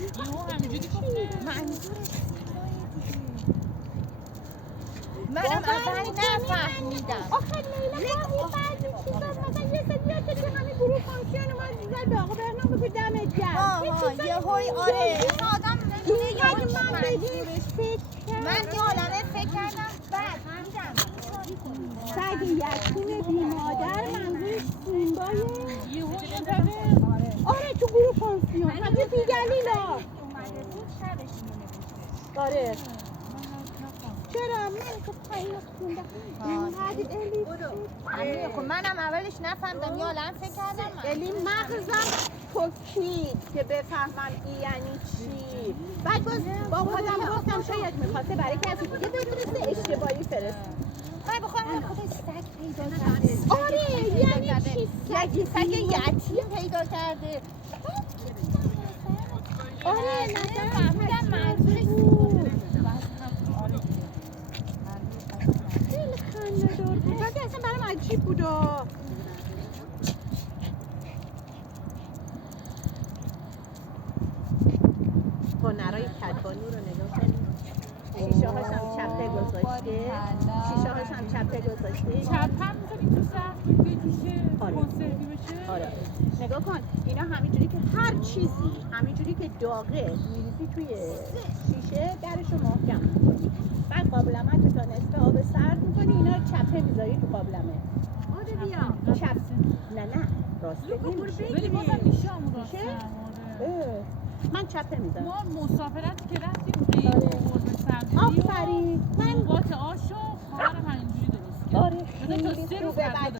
یهو همینجوری گفته منم اول نفهمیدم. آخه لیلا بعضی چیزا مثلا یه سریعه که توی همین گروه فانکشن اومد زد به آقا بهنام بگو دمت گرم. یهوی آره آدم اگه من بگی من یه عالمه فکر کردم بعد سگ یتیم بی مادر منظورش سیمبایه. یهو آره تو گروه فانکشن همه دیگر لیلا آره چرا من که پایین خوندم اینقدر الی خب منم اولش نفهمیدم یه عالمه فکر کردم الی مغزم پکید که بفهمم این یعنی چی. بعد باز با خودم گفتم شاید میخواسته برای کسی دیگه بفرسته اشتباهی فرست. من بخوام خودش سگ پیدا کرده. آره یعنی چی سگ یتیم پیدا کرده. آره فهمیدم منظورش خیلی خنده دار بود. ولی اصلا برام عجیب بود. هنرهای کدبانی رو نگاه کنید. شیشه هاش هم چپه گذاشته. شیشه هاش هم چپه گذاشته. چپ هم می‌ذاری تو سقف که جوشه کنسروی بشه. آره نگاه کن اینا همینجوری که هر چیزی همینجوری که داغه میریزی توی شیشه درشو محکم میکنی. بعد قابلمه تو تا نصف آب سرد میکنی اینا رو چپه میذاری تو قابلمه. آره بیا چپ نه راسته نمیشه. ولی بازم میشه اون میشه؟ راستن. من چپه میذارم. ما مسافرتی که رفتیم قیمه خورده سبزی آفرین و نوبات آشو خواهرم همینجوری درست کرد. آره تا 3 روز